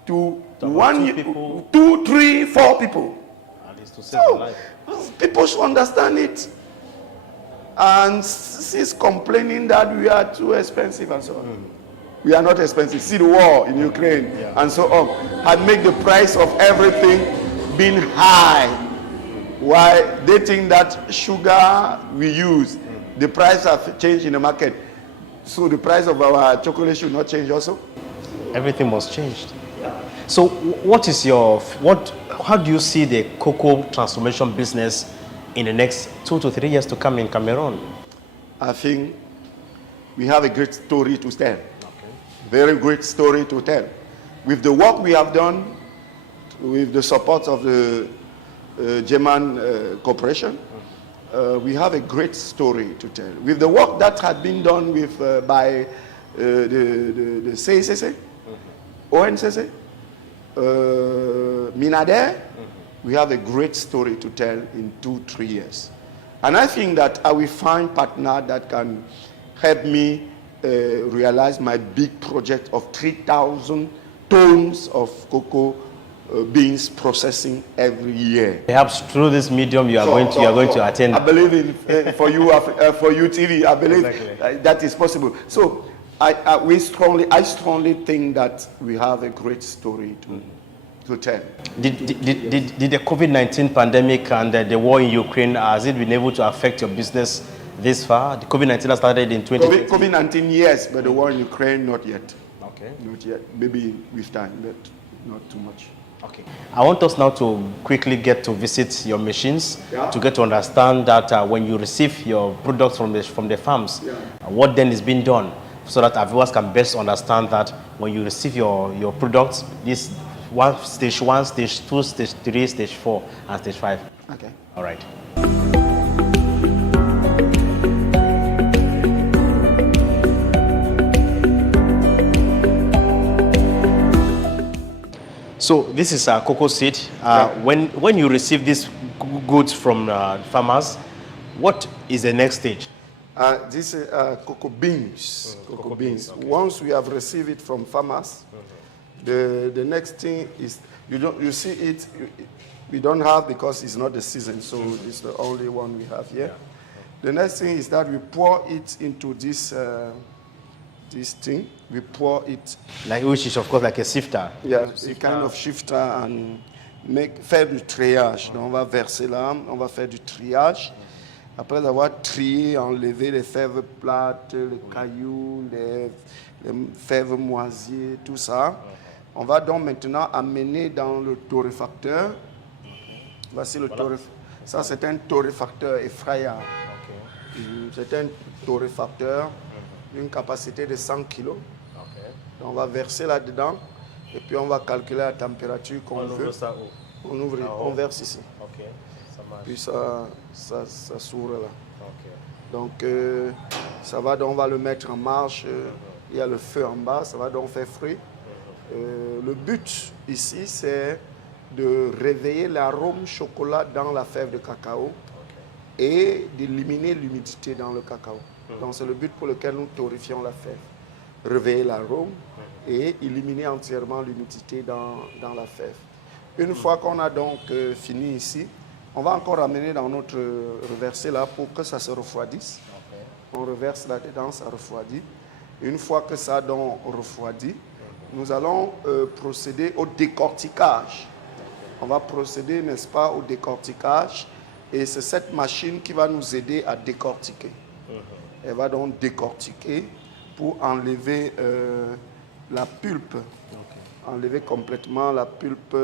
to 2, 3, 4 people. At least to save their life. People should understand it. And she's complaining that we are too expensive and so on. We are not expensive. See the war in Ukraine and so on had made the price of everything being high. Why they think that sugar we use, the price have changed in the market. So the price of our chocolate should not change also? Everything was changed. So how do you see the cocoa transformation business in the next 2 to 3 years to come in Cameroon? I think we have a great story to tell. Very great story to tell. With the work we have done, with the support of the German corporation, we have a great story to tell. With the work that had been done by the CSSA, ONCC, Minader, we have a great story to tell in 2-3 years. And I think that I will find partner that can help me realize my big project of 3,000 tons of cocoa beans processing every year. Perhaps through this medium you are going to attend. I believe in for you TV. I believe that is possible. So I strongly think that we have a great story to tell. Did the COVID-19 pandemic and the war in Ukraine, has it been able to affect your business this far? The COVID-19 has started in 2020. COVID-19, yes, but the war in Ukraine, not yet. Okay. Not yet. Maybe with time, but not too much. Okay. I want us now to quickly get to visit your machines to get to understand that when you receive your products from the farms, what then is being done, so that our viewers can best understand that when you receive your products, this stage 1, stage 2, stage 3, stage 4, and stage 5. Okay. All right. So this is a cocoa seed. When you receive these goods from farmers, what is the next stage? This is cocoa beans. Cocoa beans. Once we have received it from farmers, the next thing is you see it. We don't have because it's not the season, so it's the only one we have here. The next thing is that we pour it into this thing. We pour it, Which is of course like a sifter. Yeah, a kind of shifter, and faire du triage. Donc on va verser là, on va faire du triage. Après avoir trié, enlevé les fèves plates, les cailloux, les fèves moisies, tout ça, on va donc maintenant amener dans le torréfacteur. Voici le torréfacteur. Ça, c'est un torréfacteur effrayant. C'est un torréfacteur d'une capacité de 100 kg. Donc on va verser là-dedans et puis on va calculer la température qu'on veut. Ça où? On ouvre, on verse ici. Okay. Ça marche. Puis ça s'ouvre là. Donc ça va, donc on va le mettre en marche. Il y a le feu en bas, ça va donc faire frais. Le but ici, c'est de réveiller l'arôme chocolat dans la fève de cacao et d'éliminer l'humidité dans le cacao. Donc c'est le but pour lequel nous torréfions la fève. Réveiller l'arôme et éliminer entièrement l'humidité dans la fève. Une fois qu'on a donc fini ici, on va encore amener dans notre reversé là pour que ça se refroidisse. On reverse là-dedans, ça refroidit. Une fois que ça a donc refroidi, nous allons procéder au décortiquage. On va procéder, n'est-ce pas, au décortiquage. Et c'est cette machine qui va nous aider à décortiquer. Elle va donc décortiquer pour enlever la pulpe. Enlever complètement la pulpe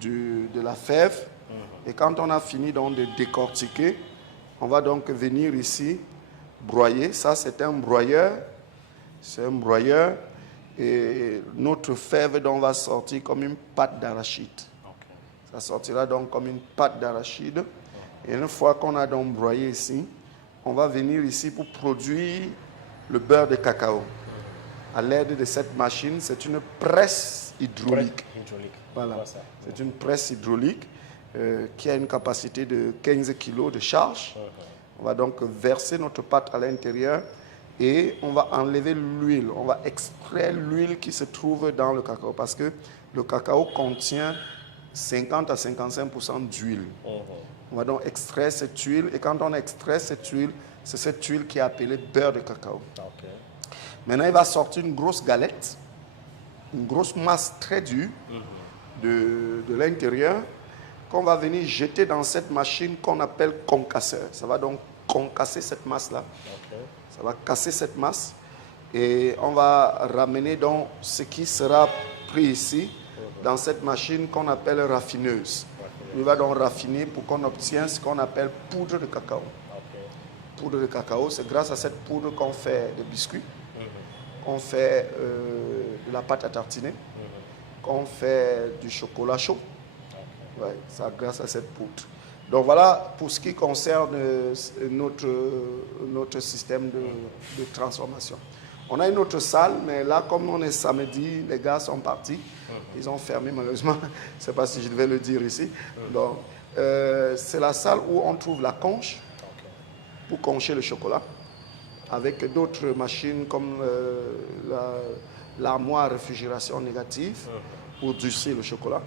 de la fève. Et quand on a fini donc de décortiquer, on va donc venir ici broyer. Ça, c'est un broyeur. C'est un broyeur. Et notre fève donc va sortir comme une pâte d'arachide. Ça sortira donc comme une pâte d'arachide. Et une fois qu'on a donc broyé ici, on va venir ici pour produire le beurre de cacao. À l'aide de cette machine, c'est une presse hydraulique. Voilà. C'est une presse hydraulique qui a une capacité de 15 kg de charge. On va donc verser notre pâte à l'intérieur et on va enlever l'huile. On va extraire l'huile qui se trouve dans le cacao parce que le cacao contient 50 à 55% d'huile. On va donc extraire cette huile et quand on extrait cette huile, c'est cette huile qui est appelée beurre de cacao. Maintenant, il va sortir une grosse galette, une grosse masse très dure de l'intérieur qu'on va venir jeter dans cette machine qu'on appelle concasseur. Ça va donc concasser cette masse-là. Ça va casser cette masse et on va ramener donc ce qui sera pris ici dans cette machine qu'on appelle raffineuse. Il va donc raffiner pour qu'on obtienne ce qu'on appelle poudre de cacao. Poudre de cacao, c'est grâce à cette poudre qu'on fait des biscuits, qu'on fait de la pâte à tartiner, qu'on fait du chocolat chaud. Ouais, c'est grâce à cette poudre. Donc voilà pour ce qui concerne notre système de transformation. On a une autre salle, mais là, comme on est samedi, les gars sont partis. Ils ont fermé, malheureusement. Je ne sais pas si je devais le dire ici. Donc, c'est la salle où on trouve la conche pour concher le chocolat, avec d'autres machines comme l'armoire réfrigération négative pour durcir le chocolat.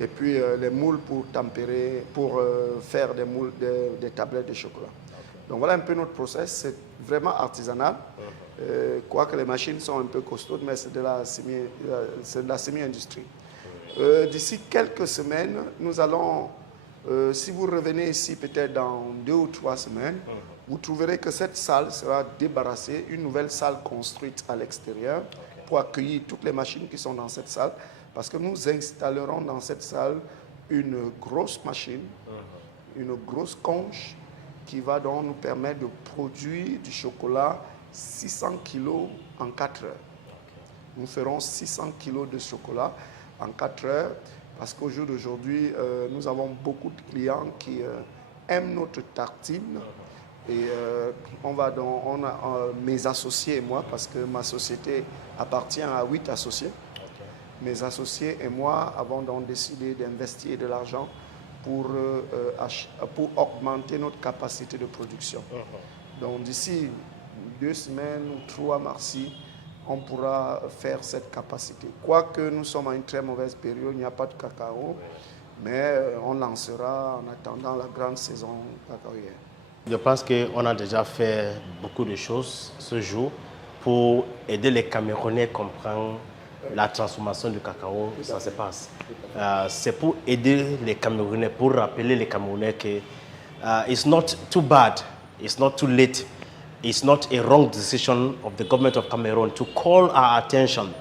Et puis les moules pour tempérer, pour faire des moules, des tablettes de chocolat. Donc voilà un peu notre process, c'est vraiment artisanal. Quoique les machines sont un peu costaudes, mais c'est de la semi-industrie. D'ici quelques semaines, nous allons, si vous revenez ici peut-être dans 2 ou 3 semaines, vous trouverez que cette salle sera débarrassée, une nouvelle salle construite à l'extérieur pour accueillir toutes les machines qui sont dans cette salle. Parce que nous installerons dans cette salle une grosse machine, une grosse conche qui va donc nous permettre de produire du chocolat 600 kilos en 4 heures. Nous ferons 600 kilos de chocolat en 4 heures parce qu'au jour d'aujourd'hui, nous avons beaucoup de clients qui aiment notre tartine. Et mes associés et moi, parce que ma société appartient à 8 associés, mes associés et moi avons donc décidé d'investir de l'argent pour augmenter notre capacité de production. Donc d'ici 2 semaines ou 3 mardi, on pourra faire cette capacité. Quoique nous sommes à une très mauvaise période, il n'y a pas de cacao, mais on lancera en attendant la grande saison cacaoyère. Je pense qu'on a déjà fait beaucoup de choses ce jour pour aider les Camerounais à comprendre la transformation du cacao, ça se passe. C'est pour aider les Camerounais, pour rappeler les Camerounais que it's not too bad, it's not too late, it's not a wrong decision of the government of Cameroon to call our attention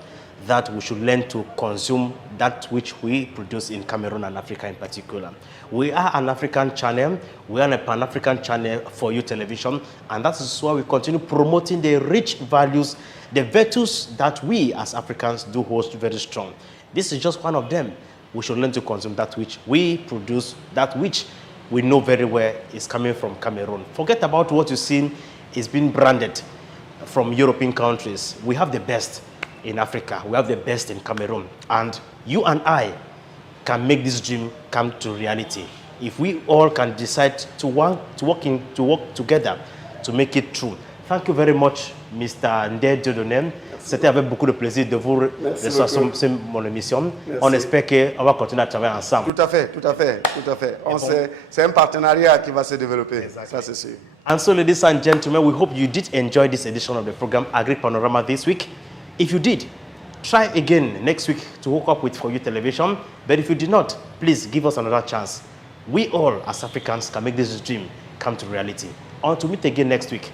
that we should learn to consume that which we produce in Cameroon and Africa in particular. We are an African channel, we are a Pan-African channel for you television, and that is why we continue promoting the rich values, the virtues that we as Africans do hold very strong. This is just one of them. We should learn to consume that which we produce, that which we know very well is coming from Cameroon. Forget about what you see is being branded from European countries. We have the best in Africa, we have the best in Cameroon, and you and I can make this dream come to reality if we all can decide to work together to make it true. Thank you very much, Mr. Ndé Dieudonné. C'était avec beaucoup de plaisir de vous recevoir sur mon émission. Merci. On espère qu'on va continuer à travailler ensemble. Tout à fait. C'est un partenariat qui va se développer, exactly. Ça c'est sûr. And so, ladies and gentlemen, we hope you did enjoy this edition of the program AGRI Panorama this week. If you did, try again next week to hook up with For You Television. But if you did not, please give us another chance. We all, as Africans, can make this dream come to reality. Until we meet again next week,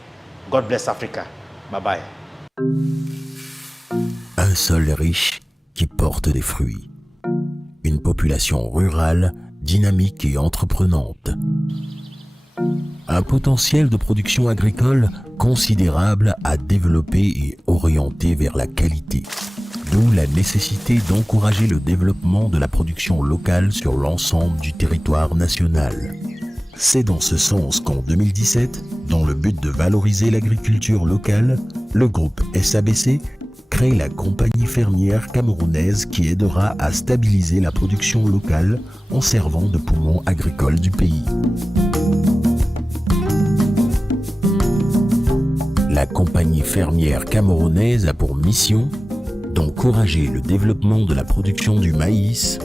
God bless Africa. Bye-bye. Un sol riche qui porte des fruits. Une population rurale, dynamique et entreprenante. Un potentiel de production agricole considérable à développer et orienter vers la qualité. D'où la nécessité d'encourager le développement de la production locale sur l'ensemble du territoire national. C'est dans ce sens qu'en 2017, dans le but de valoriser l'agriculture locale, le groupe SABC crée la compagnie fermière camerounaise qui aidera à stabiliser la production locale en servant de poumon agricole du pays. La compagnie fermière camerounaise a pour mission d'encourager le développement de la production du maïs,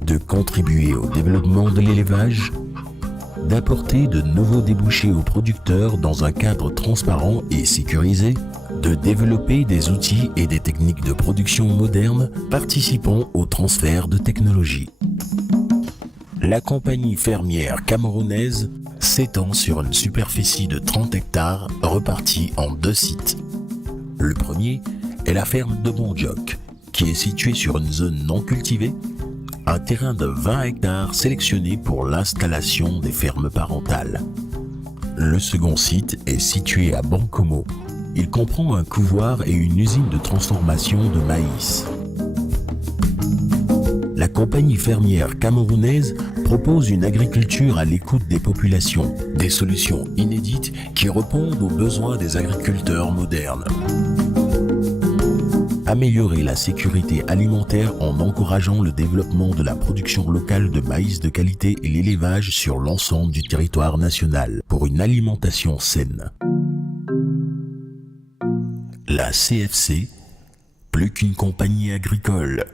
de contribuer au développement de l'élevage, d'apporter de nouveaux débouchés aux producteurs dans un cadre transparent et sécurisé, de développer des outils et des techniques de production modernes participant au transfert de technologies. La compagnie fermière camerounaise s'étend sur une superficie de 30 hectares repartis en 2 sites. Le premier est la ferme de Bondjoc, qui est située sur une zone non cultivée, un terrain de 20 hectares sélectionné pour l'installation des fermes parentales. Le second site est situé à Bankomo. Il comprend un couvoir et une usine de transformation de maïs. La compagnie fermière camerounaise propose une agriculture à l'écoute des populations, des solutions inédites qui répondent aux besoins des agriculteurs modernes. améliorer la sécurité alimentaire en encourageant le développement de la production locale de maïs de qualité et l'élevage sur l'ensemble du territoire national pour une alimentation saine. La CFC, plus qu'une compagnie agricole.